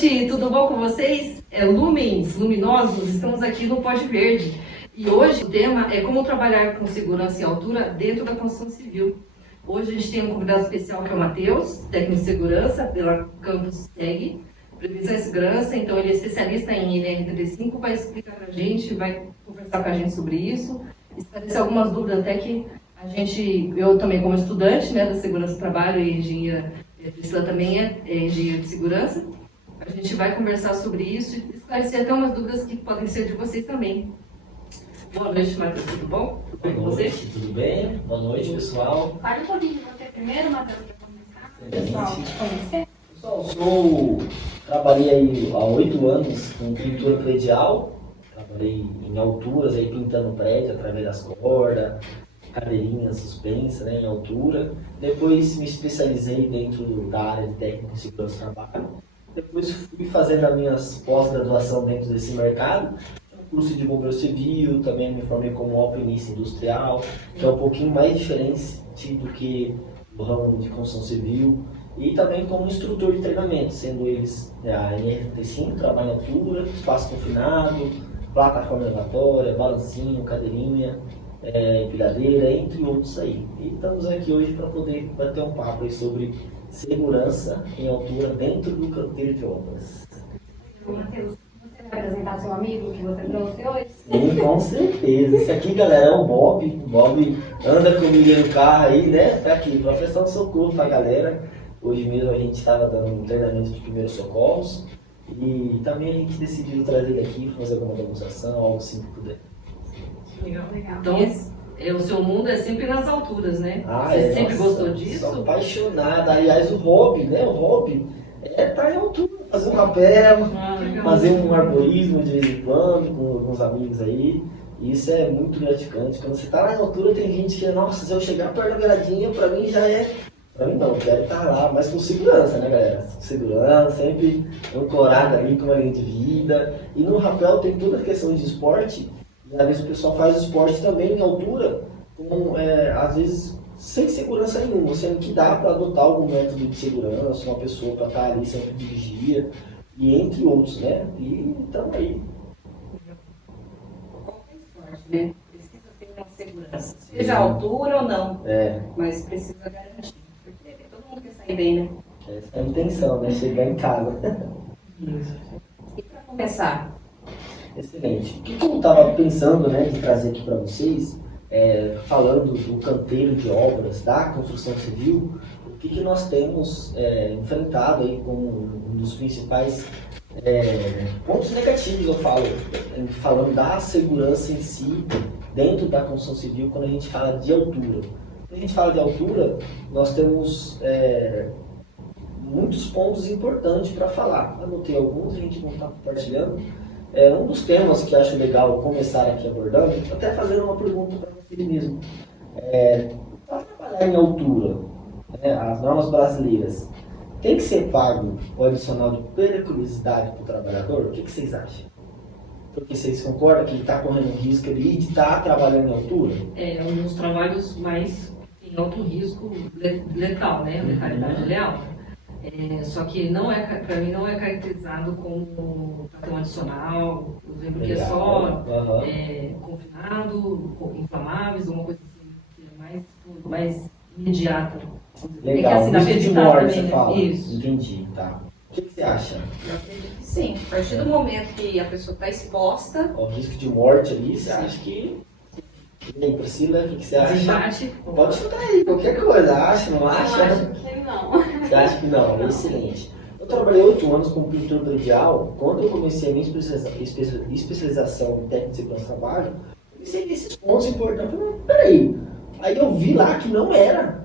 noite, tudo bom com vocês? Lumens, luminosos, estamos aqui no Pod Verde. E hoje o tema é como trabalhar com segurança e altura dentro da construção civil. Hoje a gente tem um convidado especial que é o Matheus, técnico de segurança pela Campus SEG, Previsão e Segurança. Então ele é especialista em NR35, vai explicar pra gente, vai conversar com a gente sobre isso, esclarecer algumas dúvidas até que eu também como estudante, né, da segurança do trabalho e engenheira, a Priscila também é engenheira de segurança. A gente vai conversar sobre isso e esclarecer até umas dúvidas que podem ser de vocês também. Boa noite, Matheus, tudo bom? Tudo bem com você? Tudo bem? Boa noite, pessoal. Fale um pouquinho de você primeiro, Matheus, para começar. Pessoal, conhecer. Pessoal, trabalhei aí há 8 anos com pintura predial. Trabalhei em alturas, aí pintando prédio através das cordas, cadeirinhas suspensas, né, em altura. Depois me especializei dentro da área de técnico de segurança do trabalho. Depois fui fazendo a minha pós-graduação dentro desse mercado. Curso de bombeiro civil, também me formei como alpinista industrial, que é um pouquinho mais diferente do que o ramo de construção civil. E também como instrutor de treinamento, sendo eles a NR35, trabalho em altura, espaço confinado, plataforma elevatória, balancinho, cadeirinha, empilhadeira, entre outros aí. E estamos aqui hoje para poder bater um papo aí sobre segurança em altura dentro do canteiro de obras. Matheus, você vai apresentar seu amigo que você trouxe hoje? Sim, com certeza. Esse aqui, galera, é o Bob. O Bob anda comigo no carro aí, né? Tá aqui, para prestar um socorro pra galera. Hoje mesmo a gente estava dando um treinamento de primeiros socorros. E também a gente decidiu trazer ele aqui, fazer alguma demonstração, algo assim que puder. Legal. Legal. Então, o seu mundo é sempre nas alturas, né? Ah, Você sempre nossa, gostou disso? Sou apaixonado. Aliás, o hobby, né? O hobby é estar em altura, fazer um rapel, Legal. fazer um arborismo de vez em quando com alguns amigos aí. Isso é muito gratificante. Quando você está lá em altura, tem gente que, nossa, se eu chegar perto da beiradinha, pra mim já é. Pra mim não, eu quero estar lá, mas com segurança, né, galera? Com segurança, sempre ancorado ali com uma linha de vida. E no rapel tem toda a questão de esporte. E às vezes o pessoal faz esporte também em altura, às vezes sem segurança nenhuma, sendo que dá para adotar algum método de segurança, uma pessoa para estar ali sempre de vigia, e entre outros, né? E então aí. Qualquer esporte, né? Precisa ter uma segurança. Seja a altura ou não, mas precisa garantir. Porque todo mundo quer sair bem, né? Essa é a intenção, né? Chegar em casa. E para começar? Excelente. O que eu estava pensando, né, de trazer aqui para vocês, falando do canteiro de obras da construção civil, o que nós temos enfrentado aí como um dos principais pontos negativos, eu falo, falando da segurança em si, dentro da construção civil, quando a gente fala de altura. Quando a gente fala de altura, nós temos muitos pontos importantes para falar. Anotei alguns, a gente não está compartilhando. Um dos temas que acho legal começar aqui abordando, até fazendo uma pergunta para você mesmo. Para trabalhar em altura, né, as normas brasileiras, tem que ser pago o adicional de periculosidade para o trabalhador? O que vocês acham? Porque vocês concordam que ele está correndo risco ali de estar trabalhando em altura? É um dos trabalhos mais em alto risco letal, né? Letalidade real. Só que para mim não é caracterizado como tratão adicional. Eu lembro que é só confinado, inflamáveis, alguma coisa assim, que é mais imediata. Legal, Tem que risco de também, morte, você né? fala. Isso. Entendi, tá. O que você acha? Eu acredito que sim. A partir do momento que a pessoa está exposta, O risco de morte ali, você acha que... E aí, Priscila, o que você acha? Desempate. Pode chutar aí, qualquer coisa. Acha, não Eu acha? acho que não. Você acha que não? Não. Excelente. Eu trabalhei 8 anos como pintor predial. Quando eu comecei a minha especialização em técnica de segurança do trabalho, eu comecei nesses pontos importantes. Eu falei, peraí. Aí eu vi lá que não era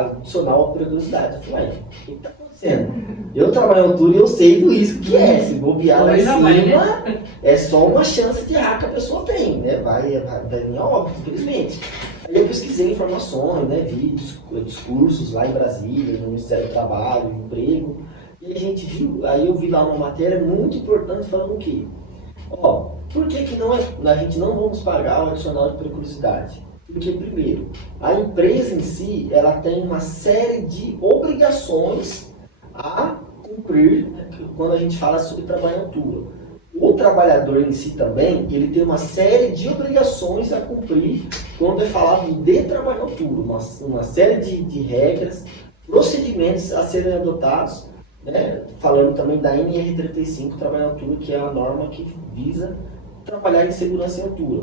adicional a periculosidade. Eu falei, o que está acontecendo? Eu trabalho em altura e eu sei do risco que é. Se bobear lá em cima, é só uma chance de errar que a pessoa tem, né? Vai vir a óbito, infelizmente. Aí eu pesquisei informações, né? Vi discursos lá em Brasília, no Ministério do Trabalho, Emprego. E a gente viu, aí eu vi lá uma matéria muito importante falando o quê? Por que a gente não vamos pagar o adicional de periculosidade? Porque, primeiro, a empresa em si, ela tem uma série de obrigações a cumprir, né, quando a gente fala sobre trabalho em altura. O trabalhador em si também, ele tem uma série de obrigações a cumprir quando é falado de trabalho em altura, uma série de regras, procedimentos a serem adotados, né, falando também da NR35, trabalho em altura, que é a norma que visa trabalhar em segurança em altura.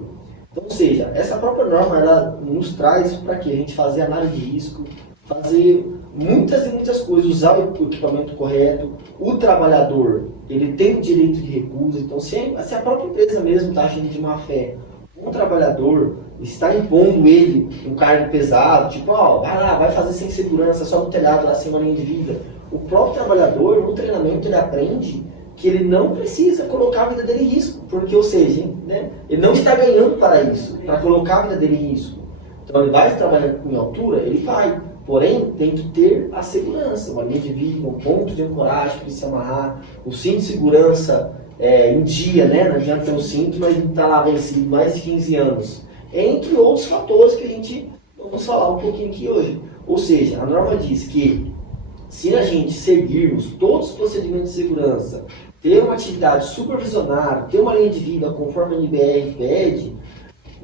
Então, ou seja, essa própria norma, ela nos traz para quê? A gente fazer análise de risco, fazer muitas e muitas coisas, usar o equipamento correto, o trabalhador, ele tem o direito de recusa, então se a própria empresa mesmo está agindo de má fé, um trabalhador está impondo ele um cargo pesado, tipo, ó, vai lá, vai fazer sem segurança, só no telhado, lá sem uma linha de vida. O próprio trabalhador, no treinamento, ele aprende que ele não precisa colocar a vida dele em risco, porque, ou seja, né, ele não está ganhando para isso, para colocar a vida dele em risco. Então ele vai trabalhar em altura, ele vai. Porém, tem que ter a segurança, uma linha de vida, um ponto de ancoragem para se amarrar, o cinto de segurança em dia, né? Não adianta ter um cinto, mas ele está lá vencido mais de 15 anos. Entre outros fatores que a gente vamos falar um pouquinho aqui hoje. Ou seja, a norma diz que se a gente seguirmos todos os procedimentos de segurança, ter uma atividade supervisionada, ter uma linha de vida conforme a NBR pede,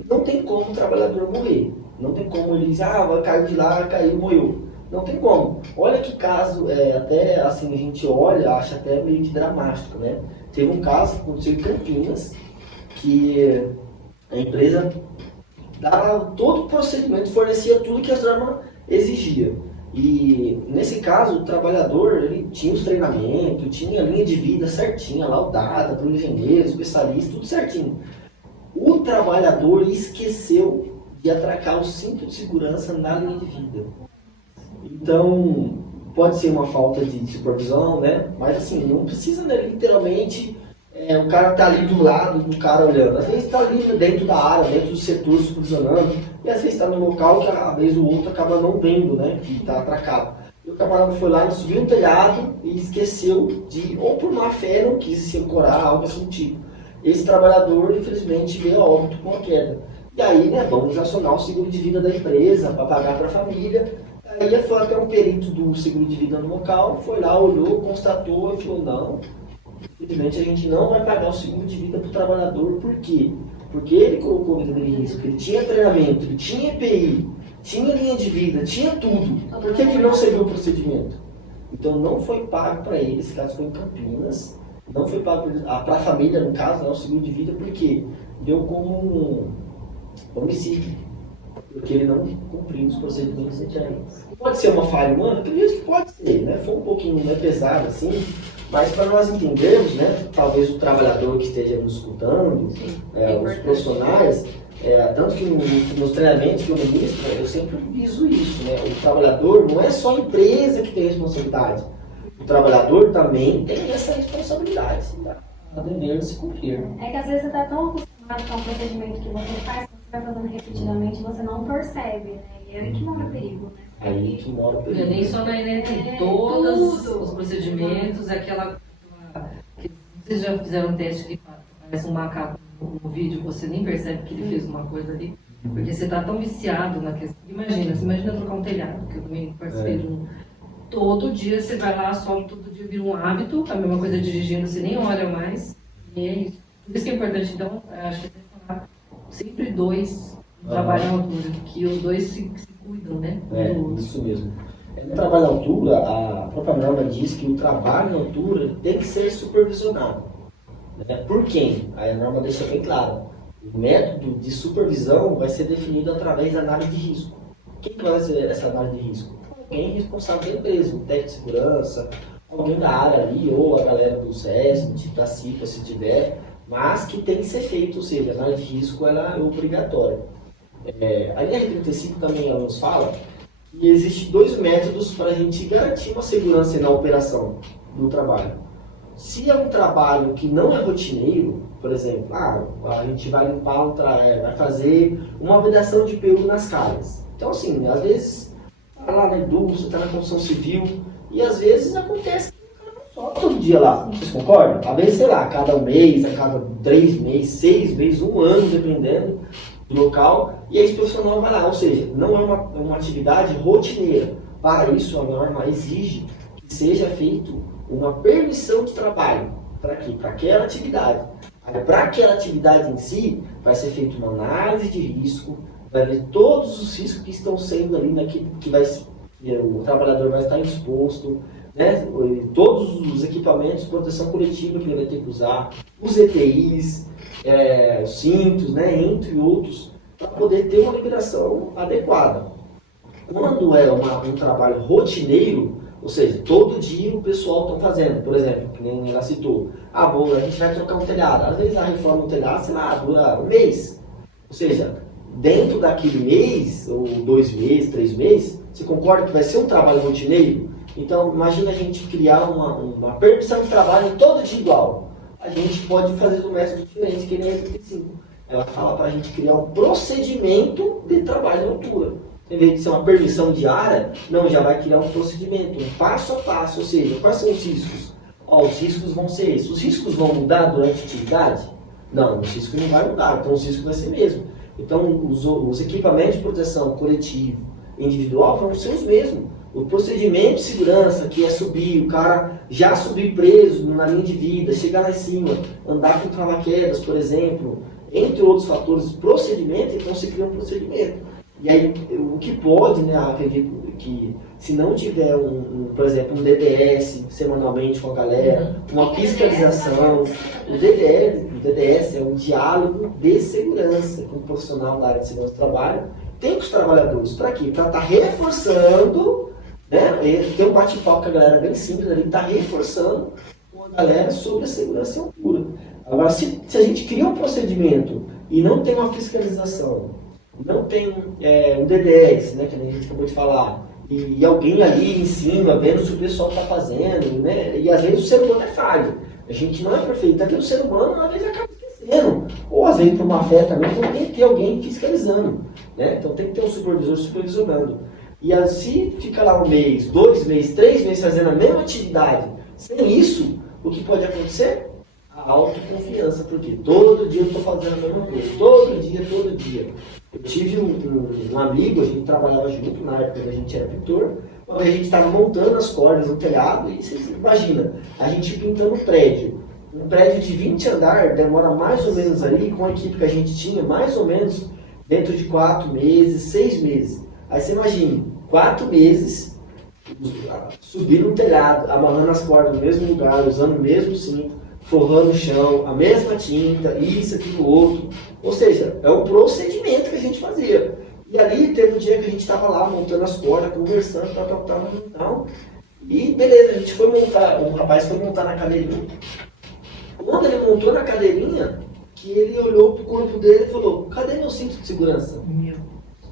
não tem como o trabalhador morrer. Não tem como ele dizer, vai cair de lá, caiu, morreu. Não tem como. Olha que caso, até assim, a gente olha, acha até meio que dramático, né? Teve um caso que aconteceu em Campinas, que a empresa dava todo o procedimento, fornecia tudo que a norma exigia. E nesse caso, o trabalhador, ele tinha os treinamentos, tinha a linha de vida certinha, laudada, para o engenheiro, especialista, tudo certinho. O trabalhador esqueceu de atracar o cinto de segurança na linha de vida. Então, pode ser uma falta de supervisão, né? Mas assim, não precisa, né, literalmente, o cara tá ali do lado do cara olhando. Às vezes está ali dentro da área, dentro do setor supervisionando, e às vezes está no local que às vezes o outro acaba não vendo, né, que está atracado. E o camarada foi lá, subiu no telhado e esqueceu de, ou por má fé, não quis se ancorar, algo assim do tipo. Esse trabalhador, infelizmente, veio a óbito com a queda. E aí, né, vamos acionar o seguro de vida da empresa para pagar para a família. Aí foi até um perito do seguro de vida no local, foi lá, olhou, constatou e falou, não, infelizmente a gente não vai pagar o seguro de vida para o trabalhador. Por quê? Porque ele colocou a vida dele em risco, ele tinha treinamento, ele tinha EPI, tinha linha de vida, tinha tudo. Por que ele não seguiu o procedimento? Então não foi pago para ele, esse caso foi em Campinas, não foi pago para a família, no caso, o seguro de vida, porque deu como um homicídio, porque ele não cumpriu os procedimentos necessários. Pode ser uma falha humana? Acredito que pode ser, né? Foi um pouquinho pesado assim, mas para nós entendermos, né, talvez o trabalhador que esteja nos escutando, os profissionais, tanto que nos treinamentos que eu ministro, eu sempre viso isso, né? O trabalhador não é só a empresa que tem responsabilidade, o trabalhador também tem essa responsabilidade, tá? A dever de se cumprir. É que às vezes você está tão acostumado com o procedimento que você faz, vai fazendo repetidamente, você não percebe, né? E é aí que mora o perigo, né? Aí que mora o Não é perigo. nem só na ENET, todos os procedimentos, que vocês já fizeram um teste que parece um macaco no vídeo, você nem percebe que ele fez uma coisa ali, porque você está tão viciado na questão. Imagina trocar um telhado, que eu também participei de um. Todo dia você vai lá, sobe, todo dia vira um hábito, a mesma coisa dirigindo, você nem olha mais, e é isso. Por isso que é importante, então, acho que sempre dois trabalham à altura, que os dois se cuidam, né? Isso mesmo. No trabalho à altura, a própria norma diz que o trabalho à altura tem que ser supervisionado. Né? Por quem? Aí a norma deixa bem claro. O método de supervisão vai ser definido através da análise de risco. Quem vai fazer essa análise de risco? Alguém responsável da empresa, um técnico de segurança, alguém da área ali, ou a galera do SESC, da CIPA, se tiver, mas que tem que ser feito, ou seja, a análise de risco ela é obrigatória. A NR35 também ela nos fala que existem dois métodos para a gente garantir uma segurança na operação do trabalho. Se é um trabalho que não é rotineiro, por exemplo, a gente vai limpar, vai fazer uma vedação de pelo nas calhas. Então, assim, às vezes, está lá na indústria, está na construção civil, e às vezes acontece que o cara não sobe todo dia lá. Vocês concordam? Às vezes, sei lá, a cada mês, a cada 3 meses, 6 meses, 1 ano, dependendo do local, e aí esse profissional vai lá. Ou seja, não é uma atividade rotineira. Para isso, a norma exige que que seja feito uma permissão de trabalho. Para quê? Para aquela atividade. Para aquela atividade em si, vai ser feita uma análise de risco, vai ver todos os riscos que estão sendo ali naquilo que o trabalhador vai estar exposto, né? Todos os equipamentos de proteção coletiva que ele vai ter que usar, os EPIs, os cintos, né? Entre outros, para poder ter uma liberação adequada. Quando é um trabalho rotineiro, ou seja, todo dia o pessoal está fazendo, por exemplo, que nem ela citou, a gente vai trocar um telhado, às vezes a reforma do telhado, sei lá, dura um mês. Ou seja, dentro daquele mês, ou 2 meses, 3 meses, você concorda que vai ser um trabalho rotineiro? Então, imagina a gente criar uma permissão de trabalho todo dia igual. A gente pode fazer um método diferente, que nem a 35. Ela fala para a gente criar um procedimento de trabalho em altura. Em vez de ser uma permissão diária, não, já vai criar um procedimento, um passo a passo. Ou seja, quais são os riscos? Os riscos vão ser esses. Os riscos vão mudar durante a atividade? Não, os riscos não vão mudar, então os riscos vai ser mesmo. Então, os equipamentos de proteção coletivo e individual vão ser os mesmos. O procedimento de segurança, que é subir, o cara já subir preso na linha de vida, chegar lá em cima, andar com travaquedas, por exemplo, entre outros fatores, procedimento, então se cria um procedimento. E aí, o que pode, né, acredito que se não tiver, por exemplo, um DDS semanalmente com a galera, uma fiscalização, o DDS é um diálogo de segurança com o profissional da área de segurança do trabalho, tem com os trabalhadores, para quê? Para estar reforçando, né, tem um bate-papo com a galera bem simples ali, está reforçando com a galera sobre a segurança em altura. Agora, se a gente cria um procedimento e não tem uma fiscalização, não tem um DDS, né, que a gente acabou de falar, e alguém ali em cima vendo se o pessoal está fazendo, né, e às vezes o ser humano é falho, a gente não é perfeito, até o ser humano às vezes acaba esquecendo, ou às vezes por má fé também, então tem que ter alguém fiscalizando, né, então tem que ter um supervisor supervisionando. E assim fica lá 1 mês, 2 meses, 3 meses fazendo a mesma atividade, sem isso, o que pode acontecer? A autoconfiança, porque todo dia eu estou fazendo a mesma coisa, todo dia. Eu tive um amigo, a gente trabalhava junto na época que a gente era pintor, a gente estava montando as cordas no telhado e você imagina, a gente pintando um prédio de 20 andares demora mais ou menos ali, com a equipe que a gente tinha, mais ou menos dentro de 4 meses, 6 meses. Aí você imagina, 4 meses, subindo no telhado, amarrando as cordas no mesmo lugar, usando o mesmo cinto, forrando o chão, a mesma tinta, isso, aquilo, outro. Ou seja, é um procedimento que a gente fazia. E ali teve um dia que a gente estava lá montando as cordas, conversando, tal. E beleza, a gente foi montar, o rapaz foi montar na cadeirinha. Quando ele montou na cadeirinha, que ele olhou pro corpo dele e falou, cadê meu cinto de segurança?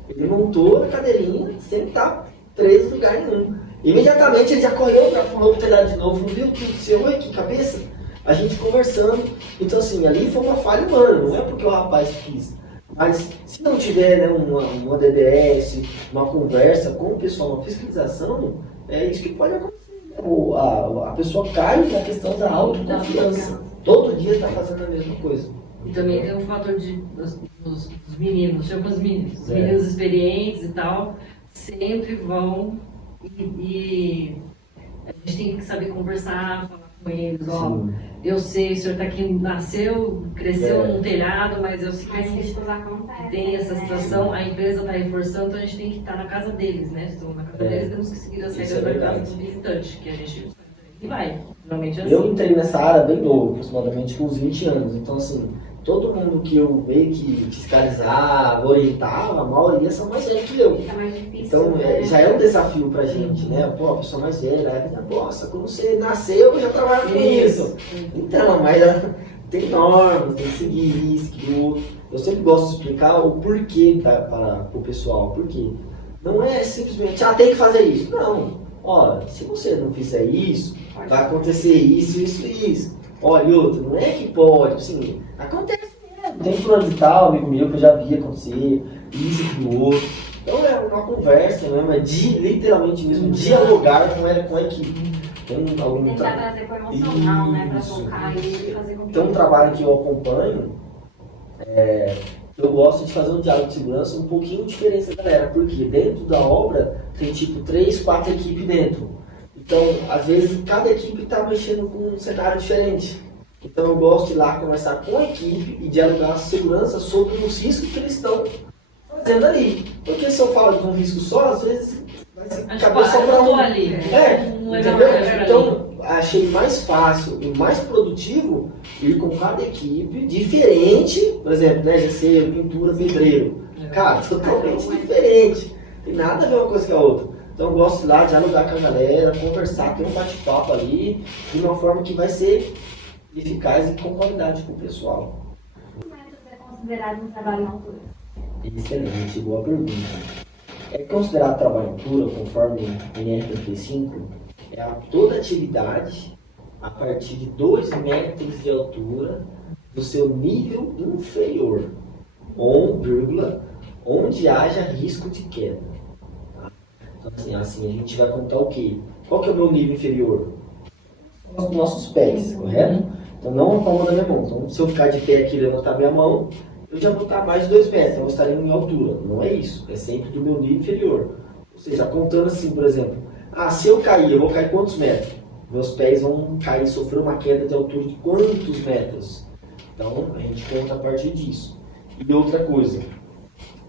Ele montou na cadeirinha sem estar preso em lugar nenhum. Imediatamente ele já correu para o novo telhado de novo, viu que seu, oi, que cabeça? A gente conversando. Então assim, ali foi uma falha humana, não é porque o rapaz quis. Mas se não tiver, né, uma DDS, uma conversa com o pessoal, uma fiscalização, é isso que pode acontecer. A pessoa cai na questão da autoconfiança. Todo dia está fazendo a mesma coisa. E também tem um fator dos meninos, chama os meninos. Os meninos experientes e tal, sempre vão e a gente tem que saber conversar, falar com eles, ó. Eu sei, o senhor está aqui, nasceu, cresceu num telhado, mas eu sei que tem essa situação, a empresa está reforçando, então a gente tem que estar na casa deles, né? Estamos na casa deles, temos que seguir as regras da casa do visitante, que a gente e vai. Normalmente é assim. Eu entrei nessa área bem novo, aproximadamente com uns 20 anos, então assim, todo mundo que eu meio que fiscalizava, orientava, a maioria são mais velhos que eu. É mais difícil. Então já é um desafio pra gente, né? Pô, a pessoa mais velha, nossa, quando você nasceu eu já trabalho com isso. Então, mas tem normas, tem que seguir isso, que outro. Eu sempre gosto de explicar o porquê para o pessoal, por quê. Não é simplesmente, tem que fazer isso. Não. Olha, se você não fizer isso, vai acontecer isso, isso e isso. Olha, e outro, não é que pode, assim, acontece mesmo. Tem fulano de tal, amigo meu, que eu já vi acontecer, isso e o outro. Então é uma conversa, né? Mas literalmente mesmo, dialogar com a equipe. Tentar trazer para o emocional, né? Para tocar e fazer com que... Tem um trabalho que eu acompanho, eu gosto de fazer um diálogo de segurança um pouquinho diferente da galera, porque dentro da obra tem tipo 3, 4 equipes dentro. Então, às vezes, cada equipe está mexendo com um cenário diferente. Então, eu gosto de ir lá conversar com a equipe e dialogar a segurança sobre os riscos que eles estão fazendo ali. Porque se eu falo de um risco só, às vezes vai ser cabeça só para um. Ali. Não é Entendeu? melhor Então, achei mais fácil e mais produtivo ir com cada equipe diferente, por exemplo, né, gesseiro, pintura, pedreiro. Cara, totalmente diferente. Tem nada a ver uma coisa com a outra. Então, eu gosto de ir lá, dialogar com a galera, conversar, ter um bate-papo ali, de uma forma que vai ser eficaz e com qualidade com o pessoal. Quantos metros é considerado um trabalho em altura? Excelente, boa pergunta. É considerado trabalho em altura, conforme o NR35, toda atividade a partir de 2 metros de altura do seu nível inferior, onde haja risco de queda. Tá? Então, assim, a gente vai contar o quê? Qual que é o meu nível inferior? São os nossos pés, correto? Então, não a palma da minha mão. Então, se eu ficar de pé aqui e levantar minha mão, eu já vou estar mais de 2 metros, então eu estaria em altura. Não é isso, é sempre do meu nível inferior. Ou seja, contando assim, por exemplo, se eu cair, eu vou cair quantos metros? Meus pés vão cair, sofrer uma queda de altura de quantos metros? Então, a gente conta a partir disso. E outra coisa,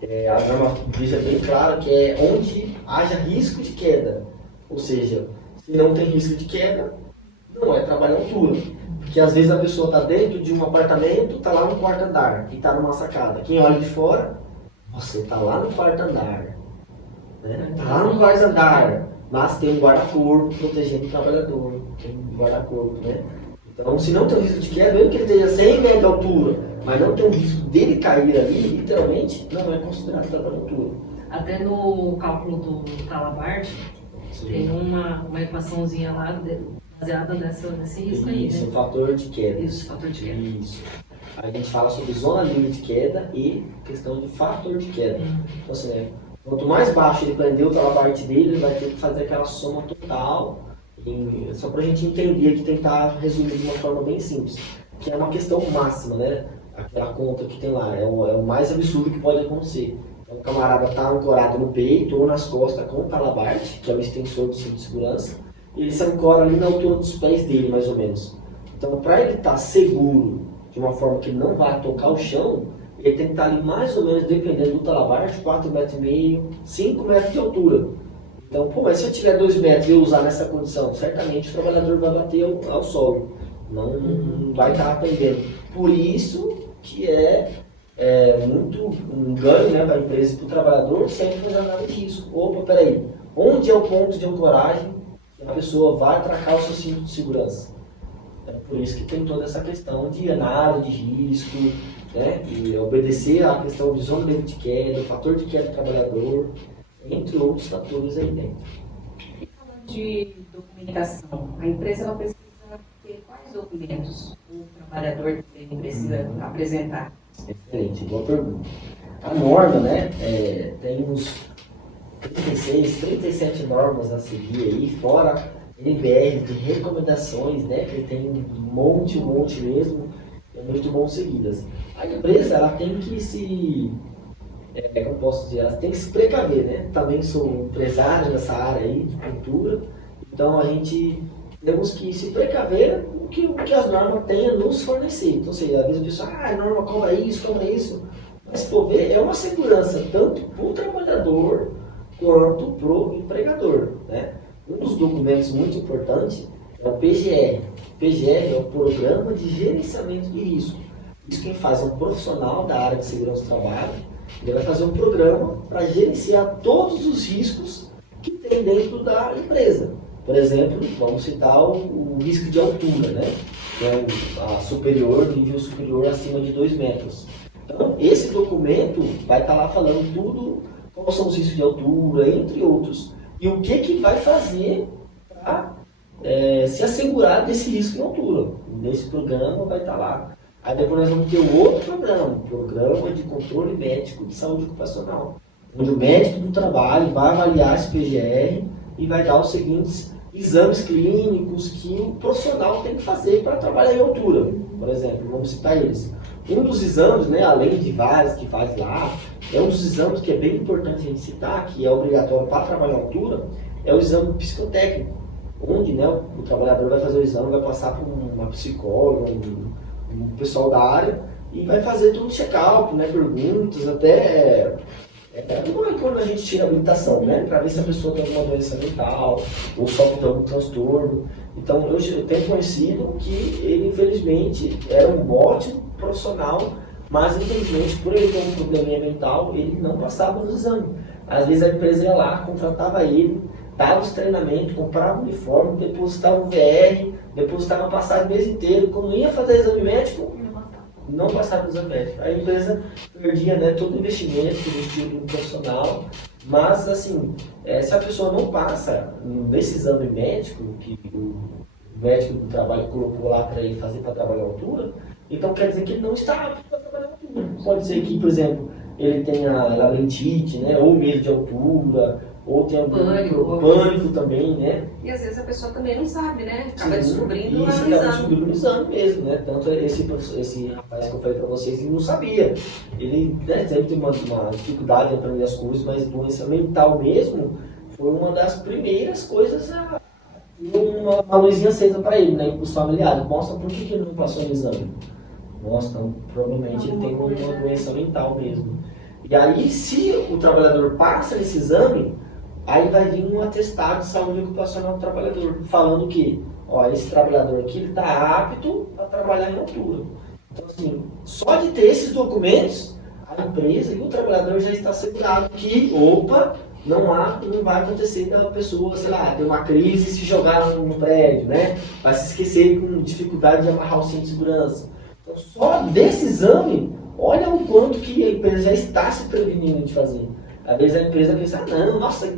a norma deixa bem claro que é onde haja risco de queda. Ou seja, se não tem risco de queda, não é trabalho em altura. Porque às vezes a pessoa está dentro de um apartamento, está lá no quarto andar e está numa sacada. Quem olha de fora, você está lá no quarto andar. Está lá no quarto andar, mas tem um guarda-corpo protegendo o trabalhador. Tem um guarda-corpo, né? Então, se não tem risco de queda, mesmo que ele esteja 100 metros de altura, mas não tem o risco dele cair ali, literalmente, não é considerado trabalho em altura. Até no cálculo do Calabart, tem uma equaçãozinha lá baseada nesse risco aí, Isso, né? fator de queda. Isso, fator de queda. Isso. A gente fala sobre zona livre de queda e questão de fator de queda. Então, assim, né, quanto mais baixo ele prender o Calabart dele, ele vai ter que fazer aquela soma total. Só para a gente entender aqui, tentar resumir de uma forma bem simples. Que é uma questão máxima, né? Aquela conta que tem lá. É o mais absurdo que pode acontecer. Então, o camarada está ancorado no peito ou nas costas com o Calabart, que é o extensor do cinto de segurança, e ele se ancora ali na altura dos pés dele, mais ou menos. Então, para ele estar seguro, de uma forma que ele não vai tocar o chão, ele tem que estar ali mais ou menos, dependendo do Calabart, 4,5 metros, 5 metros de altura. Então, mas se eu tiver 2 metros e eu usar nessa condição, certamente o trabalhador vai bater ao solo. Não vai estar aprendendo. Por isso que é muito um ganho, né, para a empresa e para o trabalhador sempre fazer análise disso. Opa, peraí, onde é o ponto de ancoragem que a pessoa vai atracar o seu cinto de segurança? É por isso que tem toda essa questão de análise de risco, né, e obedecer à questão de zona livre de queda, fator de queda do trabalhador, entre outros fatores aí dentro. E falando de documentação, a empresa ela precisa ter quais documentos o trabalhador precisa apresentar? Excelente, boa pergunta. A norma, né, tem uns 36, 37 normas a seguir aí, fora NBR de recomendações, né, que tem um monte mesmo, é muito bom seguidas. A empresa, ela tem que como posso dizer, ela tem que se precaver, né? Também sou empresário nessa área aí de pintura, então a gente temos que se precaver o que as normas têm a nos fornecer. Então, às vezes eu disse, a norma cobra isso, mas se for ver, é uma segurança tanto para o trabalhador quanto para o empregador, né? Um dos documentos muito importantes é o PGR. O PGR é o Programa de Gerenciamento de Risco. Isso quem faz é um profissional da área de segurança do trabalho. Ele vai fazer um programa para gerenciar todos os riscos que tem dentro da empresa. Por exemplo, vamos citar o risco de altura, né? Que é nível superior acima de 2 metros. Então, esse documento vai estar lá falando tudo, quais são os riscos de altura, entre outros. E o que vai fazer para se assegurar desse risco de altura. Nesse programa vai estar lá. Aí depois nós vamos ter um outro programa de controle médico de saúde ocupacional, onde o médico do trabalho vai avaliar esse PGR e vai dar os seguintes exames clínicos que o profissional tem que fazer para trabalhar em altura. Por exemplo, vamos citar eles. Um dos exames, né, além de vários que faz lá, um dos exames que é bem importante a gente citar, que é obrigatório para trabalhar em altura, é o exame psicotécnico. onde, né, o trabalhador vai fazer o exame, vai passar por uma psicóloga, um pessoal da área, e vai fazer todo o check-up, né, perguntas, até quando a gente tira a habilitação, né, para ver se a pessoa tem alguma doença mental, ou sofre de algum transtorno. Então, eu tenho conhecido que ele, infelizmente, era um ótimo profissional, mas, infelizmente, por ele ter um probleminha mental, ele não passava no exame. Às vezes a empresa ia lá, contratava ele, dava os treinamentos, comprava o uniforme, depositava o VR, depositava a passagem o mês inteiro. Quando ia fazer exame médico, não passava no exame médico. A empresa perdia, né, todo o investimento que investiu no profissional. Mas, assim, se a pessoa não passa nesse exame médico, que o médico do trabalho colocou lá para ele fazer para trabalhar à altura, então quer dizer que ele não está apto para trabalhar à altura. Pode ser que, por exemplo, ele tenha labirintite, né, ou medo de altura, ou tem algum pânico também, né? E às vezes a pessoa também não sabe, né? Acaba Sim, descobrindo lá isso, no acaba exame. descobrindo no exame mesmo, né? Tanto esse rapaz que eu falei pra vocês, ele não sabia. Ele, né, sempre tem uma dificuldade em aprender as coisas, mas doença mental mesmo foi uma das primeiras coisas uma luzinha acesa para ele, né? Os familiares. Mostra por que ele não passou no exame. Mostra, provavelmente ele tem uma doença mental mesmo. E aí, se o trabalhador passa nesse exame, aí vai vir um atestado de saúde ocupacional do trabalhador, falando que, ó, esse trabalhador aqui está apto a trabalhar em altura. Então, assim, só de ter esses documentos, a empresa e o trabalhador já está assegurado que, opa, não vai acontecer da pessoa, sei lá, ter uma crise e se jogar no prédio, né? Vai se esquecer com dificuldade de amarrar o cinto de segurança. Então, só desse exame, olha o quanto que a empresa já está se prevenindo de fazer. Às vezes a empresa pensa, não, nossa,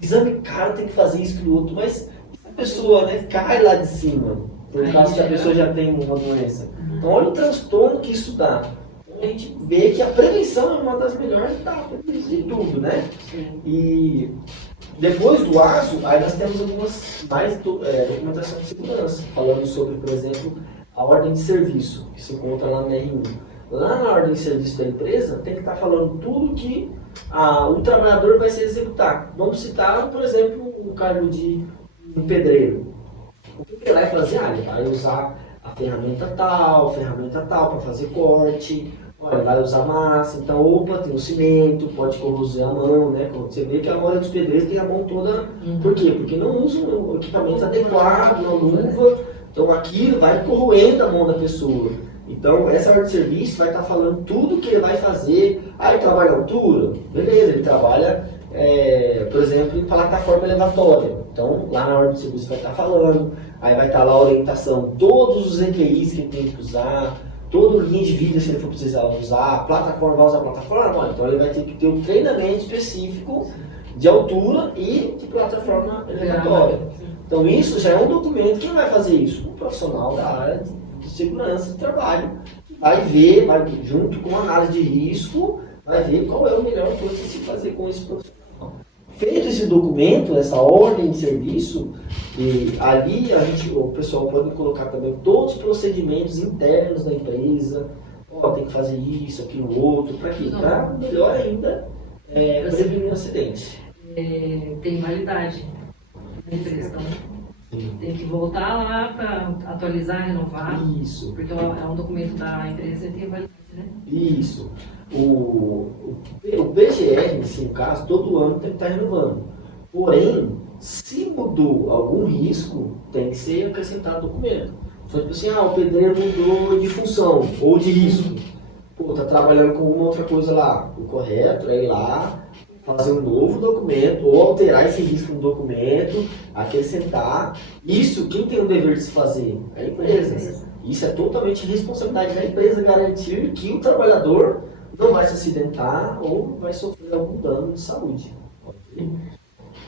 exame caro, tem que fazer isso e outro, mas se a pessoa, né, cai lá de cima, por causa que a pessoa já tem uma doença. Então olha o transtorno que isso dá. Então a gente vê que a prevenção é uma das melhores etapas de tudo, né? E depois do ASO, aí nós temos algumas mais documentação de segurança, falando sobre, por exemplo, a ordem de serviço, que se encontra lá no R1. Lá na ordem de serviço da empresa, tem que estar falando tudo que o trabalhador vai se executar. Vamos citar, por exemplo, o cargo de um pedreiro. O que ele vai fazer? Ele vai usar a ferramenta tal para fazer corte. Ele vai usar massa. Então, opa, tem o cimento, pode corroer a mão, né? Quando você vê que a maioria dos pedreiros tem a mão toda. Por quê? Porque não usam o equipamento adequado, a luva. Então, aquilo vai corroendo a mão da pessoa. Então, essa ordem de serviço vai estar falando tudo que ele vai fazer. Ele trabalha à altura? Beleza, ele trabalha, por exemplo, em plataforma elevatória. Então, lá na ordem de serviço vai estar falando. Aí vai estar lá a orientação, todos os EPIs que ele tem que usar, toda linha de vida se ele for precisar usar, plataforma, vai usar plataforma? Então, ele vai ter que ter um treinamento específico de altura e de plataforma elevatória. Então, isso já é um documento. Quem vai fazer isso? Um profissional da área de segurança de trabalho. Vai ver, junto com a análise de risco, vai ver qual é o melhor coisa a se fazer com esse profissional. Feito esse documento, essa ordem de serviço, e ali o pessoal pode colocar também todos os procedimentos internos da empresa. Tem que fazer isso, aquilo, outro, para quê? Para melhor ainda prevenir um acidente. Tem validade da empresa, então tem que voltar lá para atualizar, renovar. Isso. Porque é um documento da empresa e tem validade, né? Isso. O PGR, nesse caso, todo ano tem que estar renovando. Porém, se mudou algum risco, tem que ser acrescentado documento. Então, tipo assim, o pedreiro mudou de função ou de risco. Tá trabalhando com uma outra coisa lá. O correto é ir lá, fazer um novo documento, ou alterar esse risco no documento, acrescentar. Isso, quem tem o dever de se fazer? A empresa. Isso é totalmente responsabilidade da empresa garantir que o trabalhador não vai se acidentar ou vai sofrer algum dano de saúde.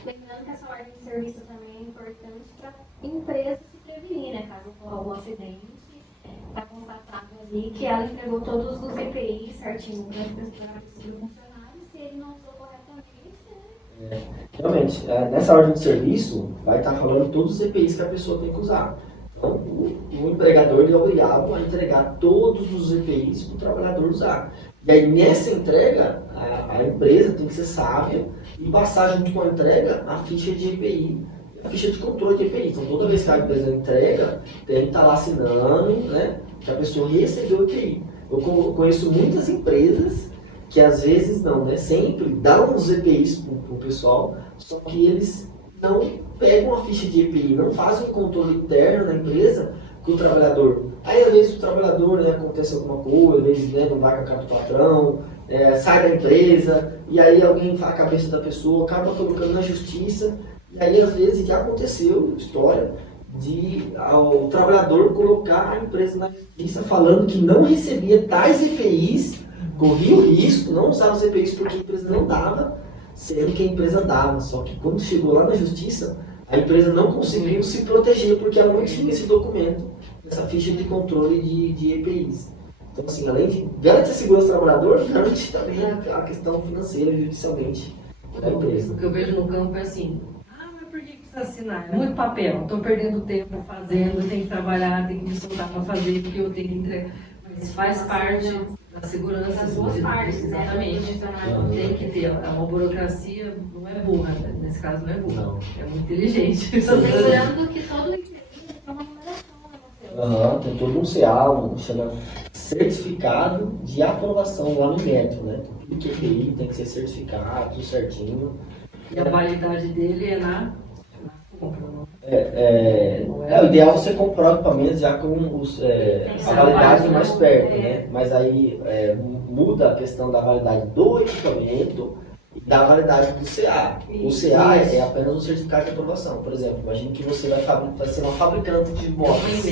Lembrando que essa ordem de serviço também é importante para a empresa se prevenir, né? Caso for algum acidente, está constatado ali que ela entregou todos os EPIs certinho para o funcionário, se ele não usou corretamente, né? Realmente, nessa ordem de serviço vai estar falando todos os EPIs que a pessoa tem que usar. Então, o empregador ele é obrigado a entregar todos os EPIs para o trabalhador usar. E aí, nessa entrega, a empresa tem que ser sábia e passar junto com a entrega a ficha de EPI a ficha de controle de EPI. Então, toda vez que a empresa entrega, tem que estar lá assinando, né, que a pessoa recebeu o EPI. Eu conheço muitas empresas que às vezes não, né, sempre dão os EPIs para o pessoal, só que eles não pegam a ficha de EPI, não fazem um controle interno na empresa com o trabalhador. Aí às vezes o trabalhador, né, acontece alguma coisa, às vezes, né, não vai com a cara do patrão, sai da empresa, e aí alguém faz a cabeça da pessoa, acaba colocando na justiça, e aí às vezes já aconteceu história de o trabalhador colocar a empresa na justiça falando que não recebia tais EPIs, corria o risco, não usava os EPIs porque a empresa não dava, sendo que a empresa dava. Só que quando chegou lá na justiça, a empresa não conseguiu se proteger porque ela não tinha esse documento, essa ficha de controle de EPIs. Então, assim, além de garantir a segurança do trabalhador, garante também a questão financeira, judicialmente, da empresa. O que eu vejo no campo é assim, mas por que precisa assinar? É muito papel, estou perdendo tempo fazendo, tenho que trabalhar, tenho que estudar para fazer, porque eu tenho que entregar. Mas faz parte da segurança Das duas partes, né? exatamente. Tem que ter, uma burocracia não é burra, né? Nesse caso não é burra, Não. é muito inteligente. Lembrando que todo EPI tem uma numeração, né, Matheus? Tem todo um CA, chama certificado de aprovação lá no método, né? Tudo que é EPI tem que ser certificado, tudo certinho. E a validade dele é na compra, não? O ideal é você comprar o equipamento já com a validade mais perto, né? Mas aí muda a questão da validade do equipamento e da validade do CA. O CA é apenas um certificado de aprovação. Por exemplo, imagine que você vai ser uma fabricante de móveis,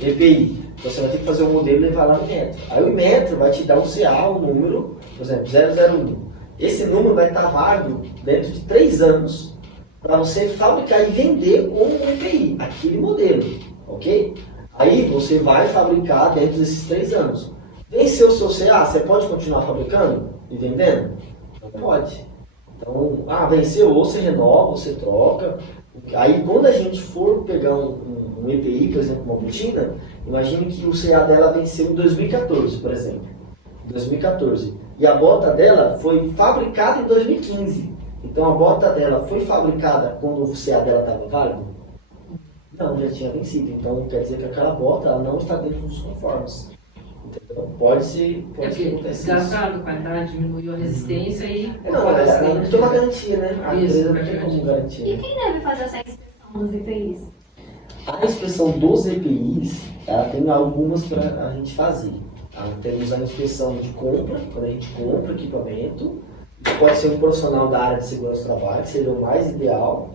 EPI. Você vai ter que fazer um modelo e levar lá no Inmetro. Aí o Inmetro vai te dar um CA, um número, por exemplo, 001. Esse número vai estar válido dentro de 3 anos para você fabricar e vender como um EPI, aquele modelo, ok? Aí você vai fabricar dentro desses 3 anos. Venceu o seu CA, você pode continuar fabricando e vendendo? Não pode. Então, venceu, ou você renova, ou você troca. Aí quando a gente for pegar um EPI, por exemplo, uma botina, imagine que o CA dela venceu em 2014, por exemplo. 2014. E a bota dela foi fabricada em 2015. Então a bota dela foi fabricada quando o CA dela estava válido? Não, já tinha vencido. Então quer dizer que aquela bota ela não está dentro dos conformes. Entendeu? Pode ser acontecer desgastado, qualidade, diminuiu a resistência e... Não tem uma garantia, né? A empresa não tem como garantir. E quem deve fazer essa inspeção dos EPIs? A inspeção dos EPIs, ela tem algumas para a gente fazer. Temos a inspeção de compra, quando a gente compra equipamento. Pode ser um profissional da área de segurança do trabalho, que seria o mais ideal.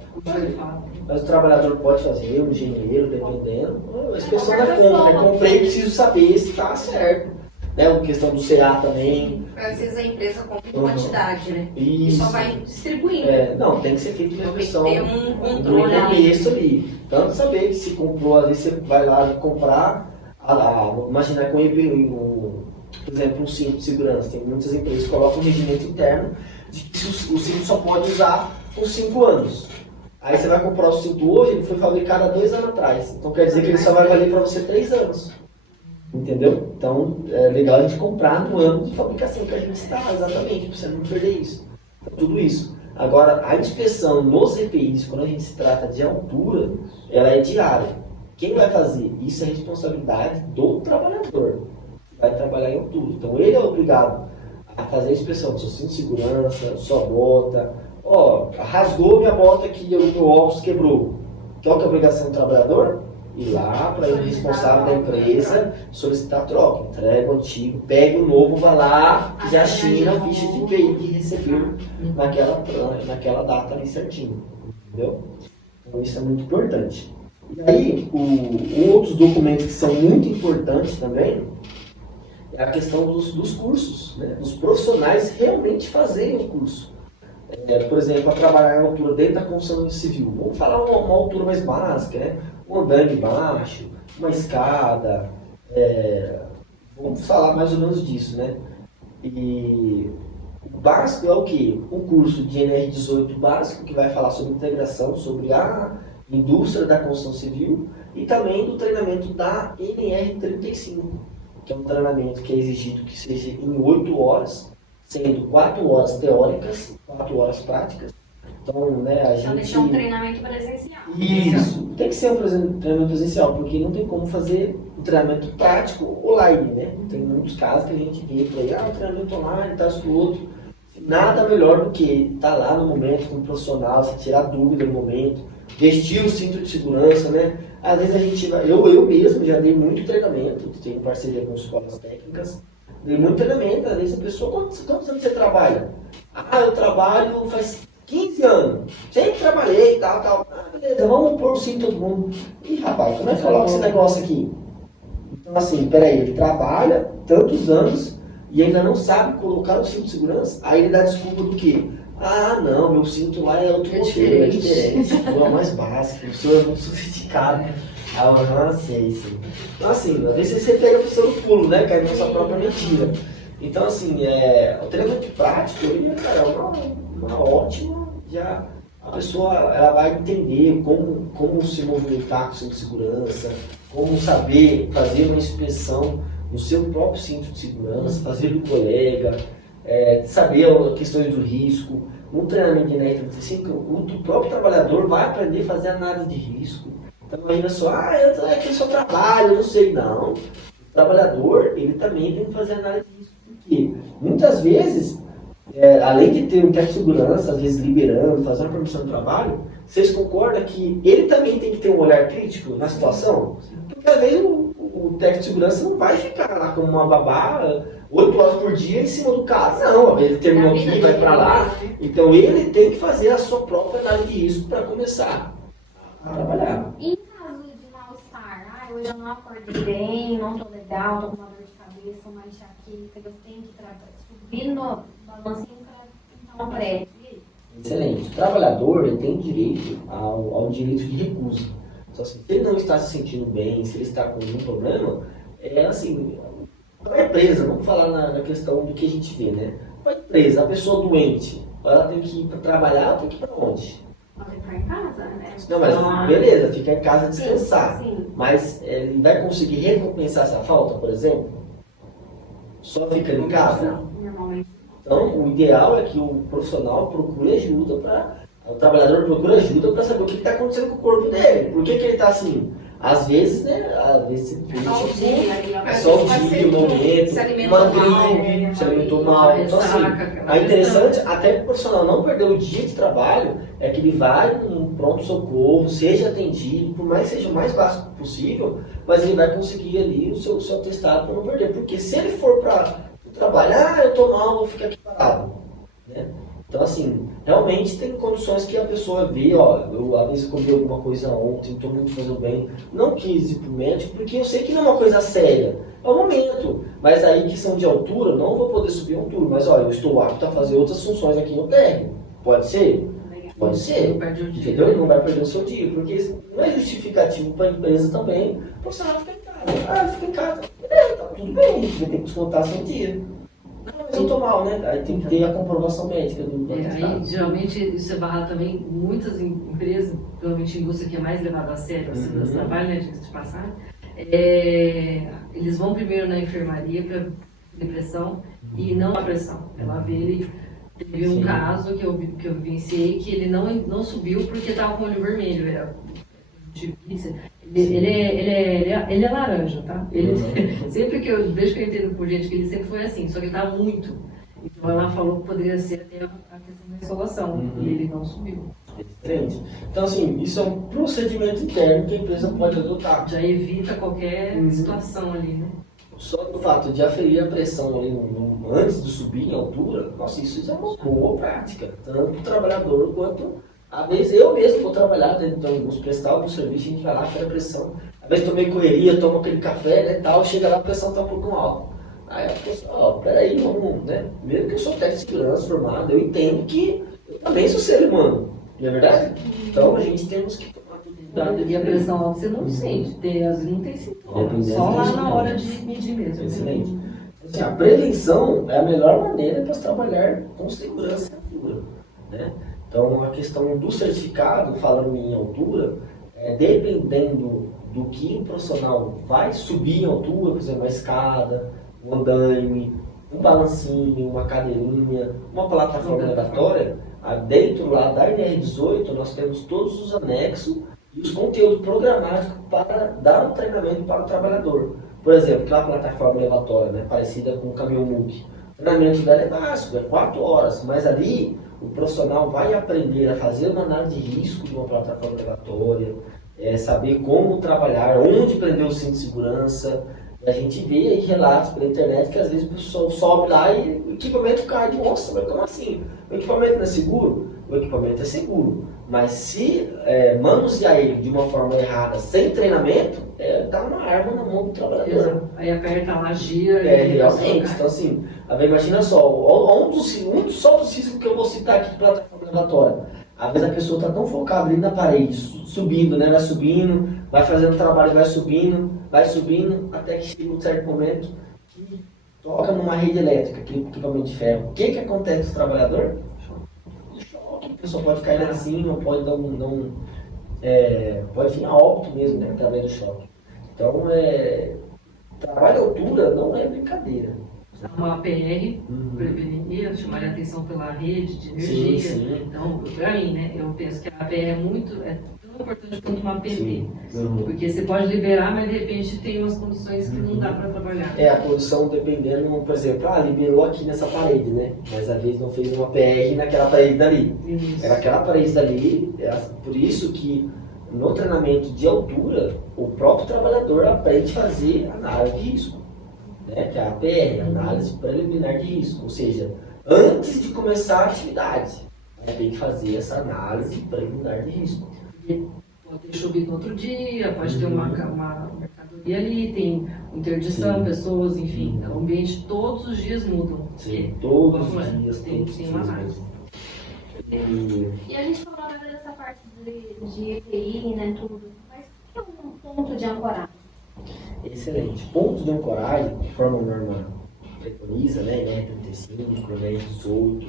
Mas o trabalhador pode fazer, um engenheiro, dependendo. A inspeção da compra, né? Comprei, preciso saber se está certo. Né? A questão do CA também. Às vezes a empresa compra em quantidade, né? Isso. E só vai distribuindo. Não, tem que ser feito uma inspeção Tem um no controle começo ali. Tanto saber que se comprou, às vezes você vai lá comprar, imaginar com o EPI, por exemplo, um cinto de segurança. Tem muitas empresas que colocam um regimento interno de que o cinto só pode usar por 5 anos. Aí você vai comprar o cinto hoje, ele foi fabricado há 2 anos atrás. Então quer dizer que ele só vai valer para você 3 anos. Entendeu? Então é legal a gente comprar no ano de fabricação que a gente está, exatamente, para você não perder isso. Então, tudo isso. Agora, a inspeção nos EPIs, quando a gente se trata de altura, ela é diária. Quem vai fazer? Isso é responsabilidade do trabalhador. Vai trabalhar em altura. Então ele é obrigado a fazer a inspeção do seu cinto de segurança, sua bota. Rasgou minha bota aqui, o meu óculos quebrou. Qual que é a obrigação do trabalhador? Ir lá para o responsável da empresa solicitar a troca. Entrega o antigo, pega o novo, vai lá e assina a ficha de EPI que recebeu naquela data ali certinho. Entendeu? Então isso é muito importante. E aí, outros documentos que são muito importantes também é a questão dos cursos, né? Dos profissionais realmente fazerem o curso. Por exemplo, para trabalhar em altura dentro da construção civil, vamos falar uma altura mais básica, né? Um andaime baixo, uma escada, vamos falar mais ou menos disso, né? E o básico é o quê? Um curso de NR18 básico, que vai falar sobre integração, sobre a indústria da construção civil, e também do treinamento da NR35, que é um treinamento que é exigido que seja em 8 horas, sendo 4 horas teóricas, 4 horas práticas. Então, né, a gente... Então, deixar um treinamento presencial. Isso, tem que ser um treinamento presencial, porque não tem como fazer um treinamento prático online, né? Tem muitos casos que a gente vê por aí, o treinamento online, tal, isso, pro outro. Nada melhor do que estar lá no momento com um profissional, você tirar dúvida no momento, vestir o cinto de segurança, né? Às vezes a gente vai, eu mesmo já dei muito treinamento, tenho parceria com escolas técnicas, dei muito treinamento, às vezes a pessoa, quantos anos você trabalha? Eu trabalho faz 15 anos, sempre trabalhei e tal. Beleza, vamos pôr o cinto todo mundo. Ih, rapaz, como é que coloca esse negócio aqui? Então assim, peraí, ele trabalha tantos anos e ainda não sabe colocar o cinto de segurança, aí ele dá desculpa do quê? Não, meu cinto lá é outro modelo, é diferente, é mais básico, o senhor é muito sofisticado. Sei. Então assim, às vezes você pega a pessoa no pulo, né, cai na sua própria mentira. Então assim, o treinamento prático, cara, é uma ótima, já a pessoa ela vai entender como se movimentar com o cinto de segurança, como saber fazer uma inspeção no seu próprio cinto de segurança, fazer do colega, saber questões do risco. Um treinamento de NR35, o próprio trabalhador vai aprender a fazer análise de risco. Então imagina só, é que eu só trabalho, eu não sei. Não. O trabalhador, ele também tem que fazer análise de risco. Porque muitas vezes, além de ter um técnico de segurança, às vezes liberando, fazendo uma permissão de trabalho, vocês concordam que ele também tem que ter um olhar crítico na situação? Porque às vezes o técnico de segurança não vai ficar lá como uma babá 8 horas por dia em cima do caso. Não, ele terminou aqui, vai para lá. Então ele tem que fazer a sua própria análise de risco para começar a trabalhar. Em caso de mal-estar, hoje eu não acordei bem, não estou legal, estou com uma dor de cabeça, uma enxaqueca, eu tenho que subir no balancinho para pintar um prédio. Excelente. O trabalhador ele tem direito ao direito de recusa. Então, assim, se ele não está se sentindo bem, se ele está com algum problema, assim, a empresa, vamos falar na questão do que a gente vê, né? A empresa, a pessoa doente, ela tem que ir para trabalhar, ela tem que ir para onde? Ela tem que ficar em casa, né? Não, mas beleza, ficar em casa descansar. Sim. Mas ele vai conseguir recompensar essa falta, por exemplo? Só ficando em casa? Normalmente. Então, o ideal é que o profissional procure ajuda o trabalhador procura ajuda para saber o que está acontecendo com o corpo dele. Por que ele está assim? Às vezes, né? Às vezes é só o dia, o momento, se alimentou uma gripe, se alimentou mal. Então, assim, é interessante, até que o profissional não perder o dia de trabalho, é que ele vai num pronto-socorro, seja atendido, por mais que seja o mais básico possível, mas ele vai conseguir ali o seu atestado para não perder. Porque se ele for para trabalhar, eu estou mal, vou ficar aqui parado. Né? Então, assim, realmente tem condições que a pessoa vê, eu às vezes comi alguma coisa ontem, estou muito fazendo bem, não quis ir para o médico, porque eu sei que não é uma coisa séria, é um momento, mas aí questão de altura, não vou poder subir a altura, mas eu estou apto a fazer outras funções aqui no térreo, pode ser? Pode ser, entendeu? Ele não vai perder o seu dia, porque não é justificativo para a empresa também, o profissional fica em casa, fica em casa, tá tudo bem, vai ter que descontar seu dia. Não, mas eu tô mal, né? Aí tem que ter a comprovação médica do aí, geralmente, isso é barrado também, muitas empresas, provavelmente a indústria que é mais levada a sério, a segurança do trabalho, né, de passar, eles vão primeiro na enfermaria para depressão e não a pressão. Ela vê ele, teve um caso que eu vivenciei que ele não subiu porque estava com o olho vermelho, era ele é laranja, tá? Sempre desde que eu entendo por gente que ele sempre foi assim, só que ele tá muito. Então ela falou que poderia ser até a questão da insolação, e ele não subiu. Excelente. Então, assim, isso é um procedimento interno que a empresa pode adotar. Já evita qualquer situação ali, né? Só o fato de aferir a pressão ali antes de subir em altura, nossa, isso é uma boa prática, tanto para o trabalhador quanto. Às vezes eu mesmo vou trabalhar dentro de alguns prestar algum serviço, a gente vai lá, faz a pressão. Às vezes tomei correria, tomo aquele café, né, tal, chega lá, a pressão está um pouco alta. Aí a pessoa, peraí, vamos, né? Mesmo que eu sou técnico de segurança formado, eu entendo que eu também sou ser humano, não é verdade? Então a gente temos que tomar cuidado. E a pressão alta você não sente, às vezes não tem sintoma, só lá na hora de medir mesmo. Excelente. Assim, a prevenção é a melhor maneira para se trabalhar com segurança segura, né? Então, a questão do certificado, falando em altura, dependendo do que o profissional vai subir em altura, por exemplo, uma escada, um andaime, um balancinho, uma cadeirinha, uma plataforma elevatória, dentro lá da NR18 nós temos todos os anexos e os conteúdos programáticos para dar um treinamento para o trabalhador. Por exemplo, aquela plataforma elevatória, né, parecida com o Caminhão Multi. O treinamento dela é básico, é 4 horas, mas ali o profissional vai aprender a fazer uma análise de risco de uma plataforma elevatória, saber como trabalhar, onde prender o cinto de segurança. A gente vê aí relatos pela internet que às vezes o pessoal sobe lá e o equipamento cai. Nossa, mas como assim? O equipamento não é seguro? O equipamento é seguro, mas se manusear ele de uma forma errada, sem treinamento, dá uma arma na mão do trabalhador. Exato. Aí aperta lá, gira. Realmente. Então, assim, imagina só, só dos riscos que eu vou citar aqui de plataforma elevatória. Às vezes a pessoa está tão focada ali na parede, subindo, né? Vai subindo, vai fazendo trabalho, vai subindo, até que chega um certo momento que toca numa rede elétrica, aquele equipamento de ferro. O que acontece com o trabalhador? Choque. A pessoa pode cair lá em cima, pode pode vir a óbito mesmo, né? Através do choque. Então, trabalho à altura não é brincadeira. Uma PR preveniria, chamaria atenção pela rede de energia. Sim. Então, para mim, né, eu penso que a PR é tão importante quanto uma PT. Porque você pode liberar, mas de repente tem umas condições que não dá para trabalhar. A condição dependendo, por exemplo, liberou aqui nessa parede, né? Mas às vezes não fez uma PR naquela parede dali. Isso. Era aquela parede dali, por isso que no treinamento de altura, o próprio trabalhador aprende a fazer análise de risco. Né, que é a APR, Análise Preliminar de Risco, ou seja, antes de começar a atividade, tem que fazer essa análise preliminar de risco. Pode ter chovido no outro dia, pode ter uma mercadoria ali, tem interdição, pessoas, enfim, o ambiente todos os dias mudam. Sim, todos os dias tem uma análise. E a gente falou agora dessa parte de EPI, né, tudo, mas o que é um ponto de ancoragem? Excelente. Ponto de ancoragem, conforme a norma preconiza, né, NR35, NR18,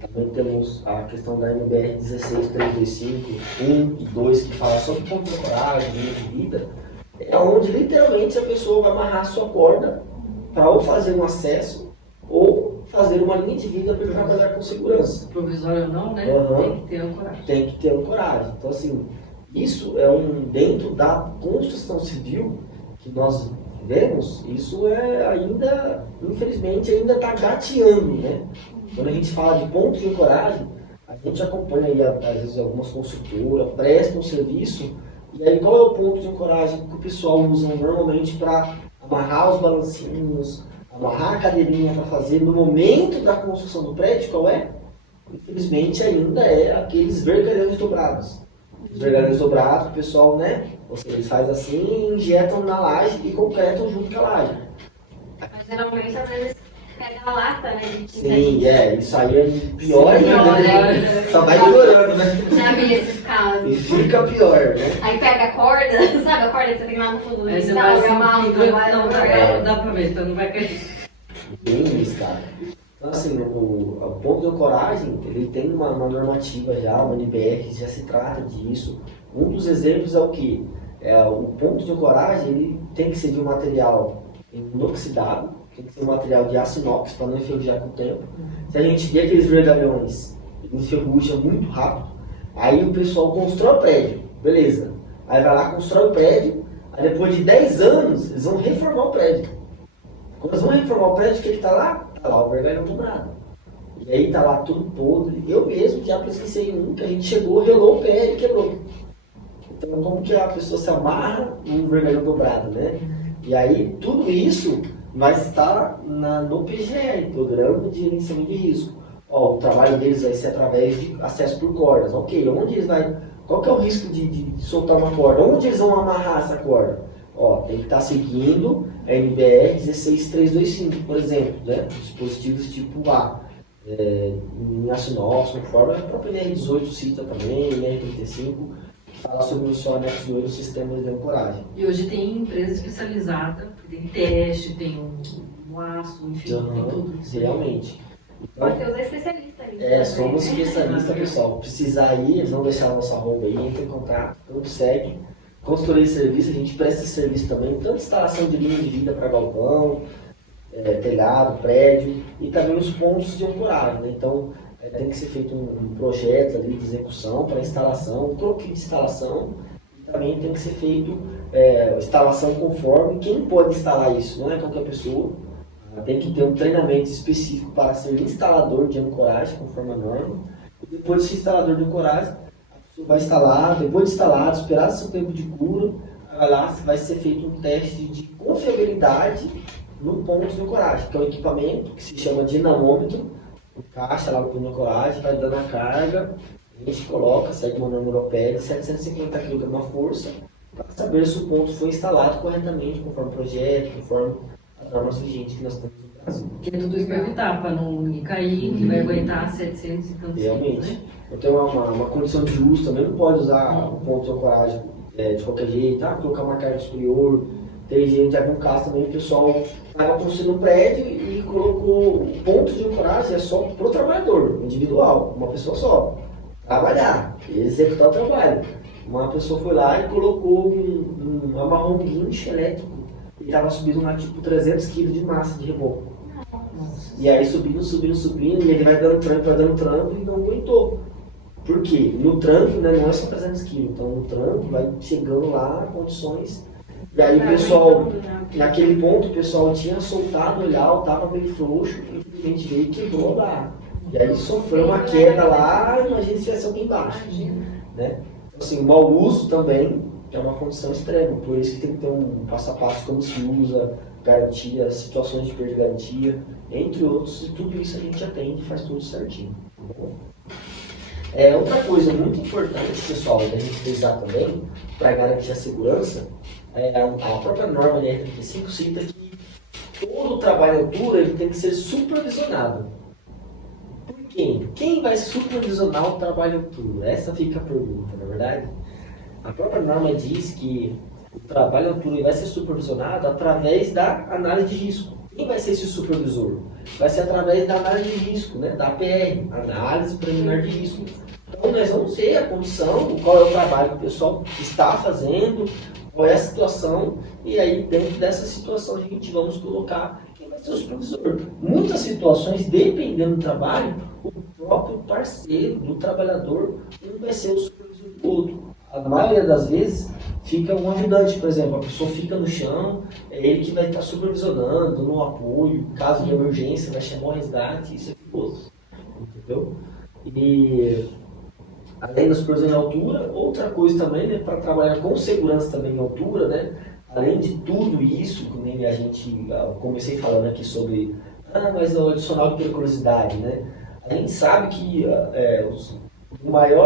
também temos a questão da NBR 16325, 1 e 2, que fala sobre ponto de ancoragem, linha de vida, é onde literalmente a pessoa vai amarrar a sua corda para ou fazer um acesso ou fazer uma linha de vida para trabalhar com segurança. Provisório ou não, né? Tem que ter ancoragem. Tem que ter ancoragem. Então, assim, isso é dentro da construção civil que nós vemos, isso ainda, infelizmente, ainda está gateando, né? Quando a gente fala de ponto de ancoragem, a gente acompanha aí, às vezes, algumas construtoras, prestam serviço, e aí qual é o ponto de ancoragem que o pessoal usa normalmente para amarrar os balancinhos, amarrar a cadeirinha para fazer no momento da construção do prédio, qual é? Infelizmente, ainda é aqueles vergalhões dobrados. Os vergalhões dobrados, o pessoal, né? Ou seja, eles fazem assim, injetam na laje e concretam junto com a laje. Mas geralmente, às vezes, pega a lata, né? Sim, isso aí é pior ainda, né? Só vai piorando, né? Já vi esses casos. E fica pior, né? Aí pega a corda, sabe a corda que você tem lá no fundo do aí você quintal, vai não dá pra ver, então não vai cair. Bem isso, cara. Então, assim, o ponto de ancoragem, ele tem uma normativa já, uma NBR, que já se trata disso. Um dos exemplos é o quê? O ponto de ancoragem, ele tem que ser de um material inoxidável, tem que ser um material de aço inox, para não enferrujar com o tempo. Se a gente vê aqueles vergalhões, eles enferrujam muito rápido, aí o pessoal constrói o prédio, beleza. Aí vai lá, constrói o prédio, aí depois de 10 anos, eles vão reformar o prédio. Quando eles vão reformar o prédio, o que está lá? Está lá o vergalhão dobrado. E aí está lá tudo podre. Eu mesmo já pesquisei um que a gente chegou, relou o pé e quebrou. Então, como que a pessoa se amarra num vergalhão dobrado, né? E aí, tudo isso vai estar no PGR, Programa de Gerenciamento de Risco. O trabalho deles vai ser através de acesso por cordas. Ok, onde eles vai... Qual que é o risco de soltar uma corda? Onde eles vão amarrar essa corda? Tem que estar seguindo a NBR 16325, por exemplo, né? Dispositivos tipo A. Em aço inox, conforme a própria NR18 cita também, NR35, fala sobre o seu anexo 2 do sistema de ancoragem. E hoje tem empresa especializada, tem teste, tem um aço, enfim, tem tudo isso. Realmente. Então, pode ter os especialistas aí. Somos especialistas, pessoal. Precisar ir, eles vão deixar a nossa arroba aí, entra em contato, então segue. Consultoria de serviço, a gente presta esse serviço também, tanto instalação de linha de vida para galpão, telhado, prédio, e também os pontos de ancoragem, né? Então, tem que ser feito um projeto ali de execução para instalação, um croquis de instalação também tem que ser feito instalação conforme. Quem pode instalar isso? Não é qualquer pessoa. Tem que ter um treinamento específico para ser instalador de ancoragem, conforme a norma. E depois de ser instalador de ancoragem, a pessoa vai instalar, depois de instalado, esperar seu tempo de cura, vai ser feito um teste de confiabilidade no ponto de ancoragem, que é um equipamento que se chama dinamômetro, encaixa lá no ponto de ancoragem, vai dando a carga, a gente coloca, segue uma norma europeia de 750 kg na força, para saber se o ponto foi instalado corretamente, conforme o projeto, conforme as normas vigentes que nós temos no Brasil. Porque tudo isso para evitar, para não cair, que vai aguentar 700 e tantos Realmente. quilos, né? Eu tenho uma condição de uso também, não pode usar o ponto de ancoragem de qualquer jeito, colocar uma carga superior. Tem gente, já viu um caso também, o pessoal estava construindo um prédio e colocou o ponto de ancoragem só para o trabalhador, individual, uma pessoa só. Trabalhar, executar o trabalho. Uma pessoa foi lá e colocou um amarrão guincho elétrico. Ele estava subindo lá tipo 300 kg de massa de reboco. E aí subindo, e ele vai dando trampo e não aguentou. Por quê? No trampo, né, não é só 300 kg, então no trampo vai chegando lá condições. E aí o pessoal, naquele ponto, o pessoal tinha soltado o olhar, estava meio frouxo, infelizmente veio e quebrou lá. E aí sofreu uma queda lá, imagina se tivesse alguém embaixo. Né? Assim, o mau uso também é uma condição extrema, por isso que tem que ter um passo a passo como se usa, garantia, situações de perda de garantia, entre outros, e tudo isso a gente atende e faz tudo certinho. Tá bom? Outra coisa muito importante, pessoal, da gente frisar também, para garantir a segurança, a própria norma NR35 cita que todo trabalho em altura ele tem que ser supervisionado. Por quem? Quem vai supervisionar o trabalho em altura? Essa fica a pergunta, na verdade. A própria norma diz que o trabalho em altura vai ser supervisionado através da análise de risco. Quem vai ser esse supervisor? Vai ser através da análise de risco, né? Da APR, Análise Preliminar de Risco. Então nós vamos ver a condição, qual é o trabalho que o pessoal está fazendo, qual é a situação, e aí dentro dessa situação a gente vamos colocar quem vai ser o supervisor. Muitas situações, dependendo do trabalho, o próprio parceiro do trabalhador não vai ser o supervisor do outro. A maioria das vezes fica um ajudante, por exemplo, a pessoa fica no chão, é ele que vai estar supervisionando, dando um apoio, caso de emergência, vai chamar o resgate, isso é perigoso, entendeu? E além da supervisão em altura, outra coisa também, né, para trabalhar com segurança também em altura, né, além de tudo isso, que nem a gente, comecei falando aqui sobre, mas o adicional de periculosidade, né, a gente sabe que